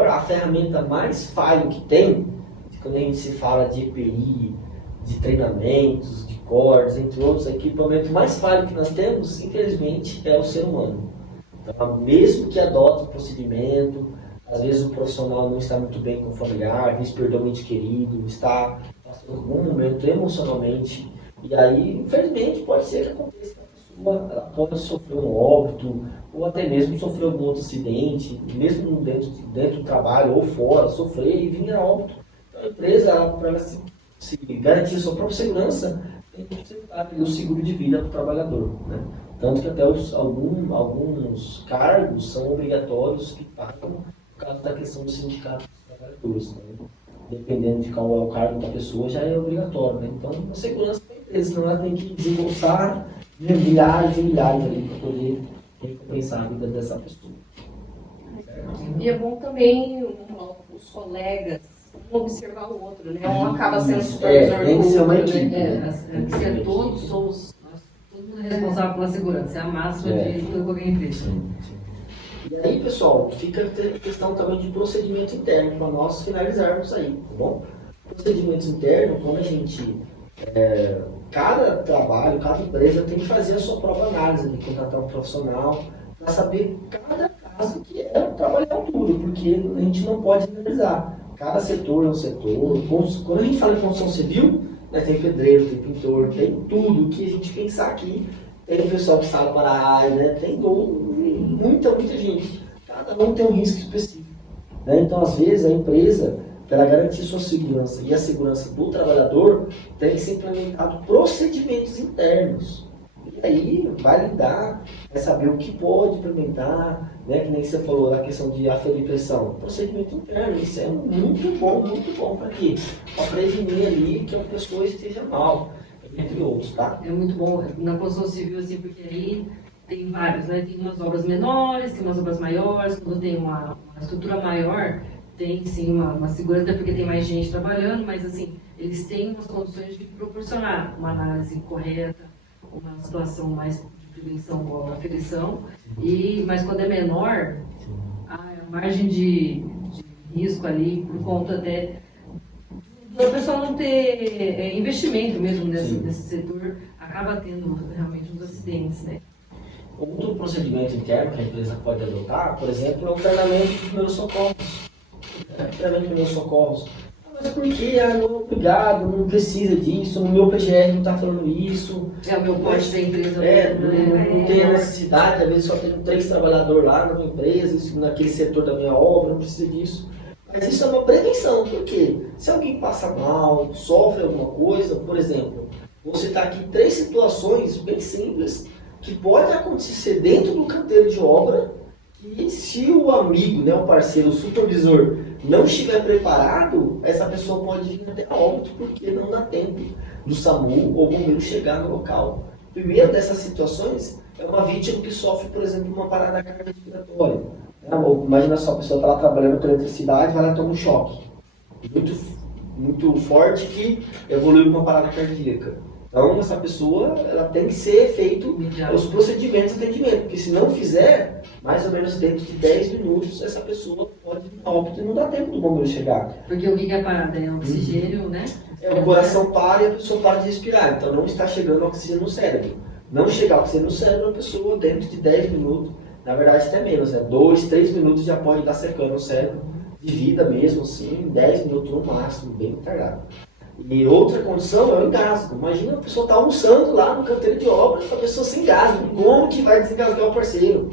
a ferramenta mais falha que tem, quando a gente se fala de EPI, de treinamentos, de cordas, entre outros, o equipamento mais falho que nós temos, infelizmente, é o ser humano. Então, mesmo que adote o procedimento, às vezes o profissional não está muito bem com o familiar, às vezes perdeu um ente querido, está passando algum momento emocionalmente, e aí, infelizmente, pode ser que aconteça que a pessoa ela pode sofrer um óbito, ou até mesmo sofrer algum outro acidente, mesmo dentro do trabalho ou fora, sofrer e vir a óbito. Então, a empresa, para ela se garantir a sua própria segurança, tem que apresentar o seguro de vida para o trabalhador. Né? Tanto que até alguns cargos são obrigatórios que pagam por causa da questão do sindicato dos trabalhadores. Né? Dependendo de qual é o cargo da pessoa, já é obrigatório. Né? Então, a segurança da empresa, senão ela tem que desembolsar milhares e milhares ali para poder recompensar a vida dessa pessoa. E é bom também os colegas observar o outro, né? Um acaba sendo supervisor tem que ser uma do outro, equipe. né? Todos somos, todo mundo é responsável pela segurança, é a máxima de toda qualquer empresa. E aí, pessoal, fica a questão também de procedimento interno, para nós finalizarmos aí, tá bom? Procedimento interno, quando a gente, cada trabalho, cada empresa tem que fazer a sua própria análise, de contratar um profissional, para saber cada caso que é trabalhar à altura, porque a gente não pode generalizar. Cada setor é um setor. Quando a gente fala em construção civil, né, tem pedreiro, tem pintor, tem tudo que a gente pensar aqui. Tem o pessoal que sabe para a área, né? Tem muita gente. Cada um tem um risco específico. Né? Então, às vezes, a empresa, para ela garantir sua segurança e a segurança do trabalhador, tem que ser implementado procedimentos internos. E aí vai lidar, vai saber o que pode implementar, né? Que nem você falou da questão de aferir pressão. Procedimento interno, isso é muito bom para quê? Para prevenir ali que a pessoa esteja mal, entre outros, tá? É muito bom na construção civil, assim, porque aí tem vários, né? Tem umas obras menores, tem umas obras maiores. Quando tem uma estrutura maior, tem sim uma segurança, porque tem mais gente trabalhando, mas assim, eles têm umas condições de proporcionar uma análise correta, uma situação mais de prevenção com a aferição, mas quando é menor, a margem de risco ali, por conta até da pessoa não ter investimento mesmo nesse setor, acaba tendo realmente uns acidentes, né? Outro procedimento interno que a empresa pode adotar, por exemplo, é o treinamento de primeiros socorros. Treinamento de primeiros socorros. Mas por que? Não é obrigado, não precisa disso, no meu PGR não está falando isso. É o meu poste da empresa. Não tem a necessidade, às vezes só tem 3 trabalhadores lá na minha empresa, isso, naquele setor da minha obra, não precisa disso. Mas isso é uma prevenção, porque se alguém passa mal, sofre alguma coisa, por exemplo, você está aqui 3 situações bem simples que pode acontecer dentro do canteiro de obra, que se o amigo, né, o parceiro, o supervisor não estiver preparado, essa pessoa pode vir até a óbito porque não dá tempo do SAMU ou bombeiro chegar no local. Primeiro dessas situações é uma vítima que sofre, por exemplo, uma parada cardiorrespiratória. Imagina só, a pessoa está lá trabalhando com eletricidade, vai lá e toma um choque muito forte que evolui para uma parada cardíaca. Então, essa pessoa ela tem que ser feito os procedimentos de atendimento, porque se não fizer, mais ou menos dentro de 10 minutos, essa pessoa pode ir a óbito e não dá tempo do bombeiro chegar. Porque o que é a parada? É oxigênio, né? O coração para e a pessoa para de respirar, então não está chegando oxigênio no cérebro. Não chegar oxigênio no cérebro, a pessoa dentro de 10 minutos, na verdade até menos, 2, 3 minutos já pode estar secando o cérebro, de vida mesmo, assim, 10 minutos no máximo, bem tardado. E outra condição é o engasgo. Imagina a pessoa estar almoçando lá no canteiro de obra, a pessoa sem engasgo. Como que vai desengasgar o parceiro?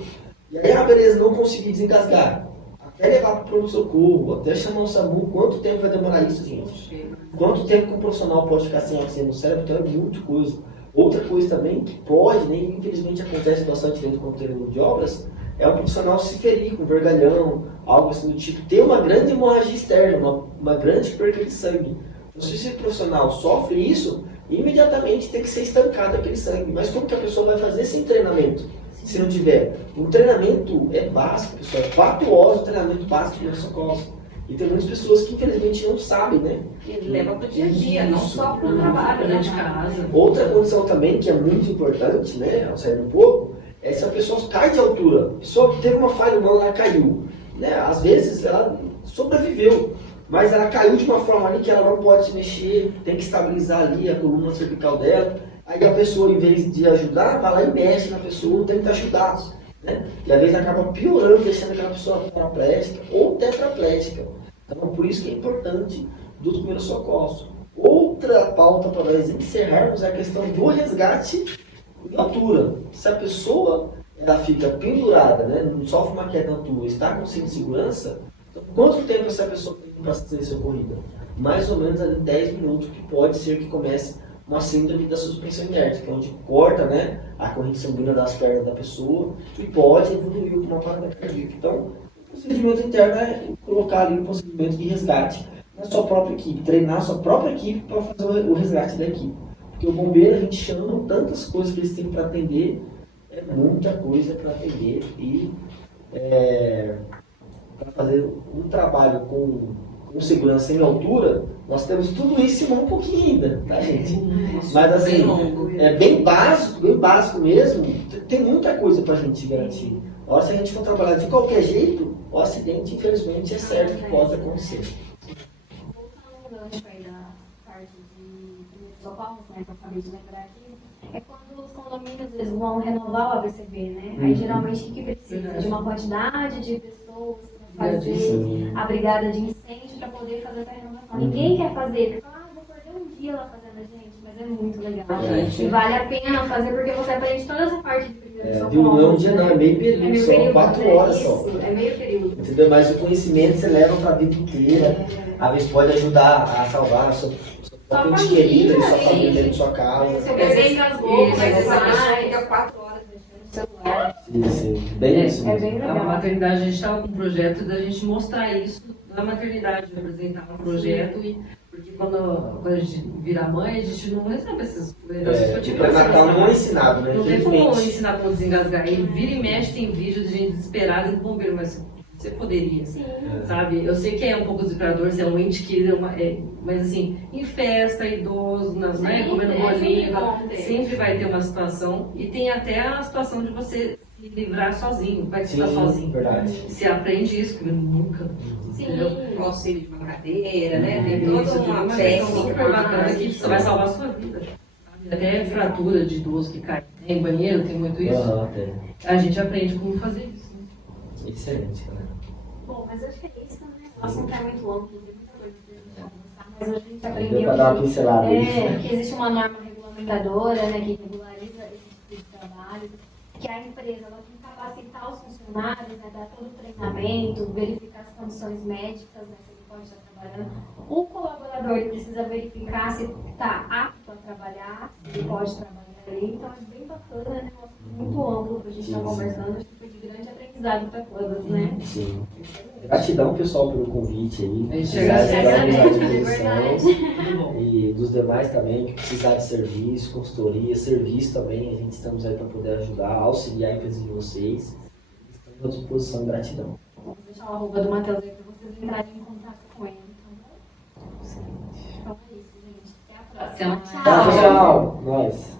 E aí, beleza, não conseguir desengasgar. Até levar para o pronto-socorro, até chamar o SAMU, quanto tempo vai demorar isso, gente? Quanto tempo que um profissional pode ficar sem oxigênio no cérebro? Então é muita coisa. Outra coisa também que pode, né, infelizmente acontece bastante dentro do canteiro de obras, é o profissional se ferir com vergalhão, algo assim do tipo, ter uma grande hemorragia externa, uma grande perca de sangue. Se esse profissional sofre isso, imediatamente tem que ser estancado aquele sangue. Mas como que a pessoa vai fazer sem treinamento? Se não tiver. O treinamento é básico, pessoal. 4 horas de treinamento básico de primeiros socorros. E tem muitas pessoas que infelizmente não sabem, né? E leva para o dia a dia, não só para o trabalho, né, de casa. Outra condição também que é muito importante, né, ao sair um pouco, é se a pessoa cai de altura. A pessoa teve uma falha humana, ela caiu. Né? Às vezes ela sobreviveu. Mas ela caiu de uma forma ali que ela não pode se mexer, tem que estabilizar ali a coluna cervical dela. Aí a pessoa, em vez de ajudar, vai lá e mexe na pessoa, tenta ajudar. Né? E às vezes acaba piorando, deixando aquela pessoa paraplégica ou tetraplégica. Então, por isso que é importante dos primeiros socorros. Outra pauta para nós encerrarmos é a questão do resgate de altura. Se a pessoa ela fica pendurada, né, não sofre uma queda na altura, está com cinto de segurança, então, quanto tempo essa pessoa tem para ser socorrida? Mais ou menos ali 10 minutos, que pode ser que comece uma síndrome da suspensão inerte, que é onde corta, né, a corrente sanguínea das pernas da pessoa e pode evoluir para uma parada cardíaca. Então, o procedimento interno é colocar ali um procedimento de resgate na sua própria equipe, treinar a sua própria equipe para fazer o resgate da equipe. Porque o bombeiro, a gente chama tantas coisas que eles têm para atender, é muita coisa para atender e para fazer um trabalho com segurança em altura, nós temos tudo isso e mais um pouquinho ainda, tá, gente? Mas assim, é bem básico mesmo, tem muita coisa para a gente garantir. Agora, se a gente for trabalhar de qualquer jeito, o acidente, infelizmente, é certo que pode acontecer. Voltando um gancho aí da parte de socorros, né, que eu acabei de lembrar aqui, é quando os condomínios eles vão renovar o ABCB, né? Aí geralmente o que precisa? De uma quantidade de pessoas para fazer a brigada de incêndio para poder fazer essa renovação. Ninguém quer fazer, porque fala, vou perder um dia lá fazendo, gente, mas é muito legal. E vale a pena fazer porque você aprende toda essa parte de primeiro socorro. Não é um dia não, é meio período, só 4 horas só. É meio período. Entendeu? Mas o conhecimento você leva para a vida inteira. Às vezes pode ajudar a salvar a sua só Sua ente querido, família, sua família gente. dentro da sua casa. Você bebê engasgou, Mas mas essa pessoa vai. fica 4 horas mexendo no celular. Sim, bem isso É mesmo. bem A legal. maternidade, a gente estava com um projeto da gente mostrar isso na maternidade, apresentar um projeto, porque quando a gente vira mãe, a gente não recebe essas coisas. Eu O tive pré-natal essa não é ensinado, né? Não tem como Infelizmente. ensinar como desengasgar. E vira e mexe, tem vídeo de gente desesperada indo pro bombeiro, mas você poderia, Sim. sabe? Eu sei que é um pouco desesperador, você é um ente querido, mas assim, em festa, idoso, né? Comendo bolinho, sempre vai ter uma situação. E tem até a situação de você se livrar sozinho. Como é que você está sozinho? Verdade. Você aprende isso, que eu nunca. Sim. O auxílio de uma cadeira, né? Tem Isso, toda tem uma uma questão técnica. super bacana que vai salvar a sua vida. Sabe? Até fratura de idoso que cai em banheiro, tem muito isso. Aham, tem. A gente aprende como fazer isso. Excelente, cara. Bom, mas acho que é isso também. O assunto é muito amplo, tem muita coisa pra gente conversar, mas a gente Deu aprendeu pra dar uma pincelada aí. que existe uma norma regulamentadora, né, que regulariza esse tipo de trabalho, que a empresa ela tem que capacitar os funcionários, né, dar todo o treinamento, verificar as condições médicas, né, se ele pode estar trabalhando. O colaborador ele precisa verificar se está apto a trabalhar, se ele pode trabalhar ali. Então, é bem bacana, né? Muito amplo para a gente estar conversando. Acho que foi de grande aprendizado para todas, né? Sim. Gratidão, pessoal, pelo convite aí. A gente Precisar, agradece, estamos à de disposição. verdade. Tudo bom. E dos demais também, que precisar de serviço, consultoria, serviço também, a gente estamos aí para poder ajudar, auxiliar a empresa de vocês. Estamos à disposição, gratidão. Vou deixar o arroba do Matheus aí para vocês entrarem em contato com ele. Então é isso, gente. Até a próxima. Tchau. Tá, pessoal? Nós.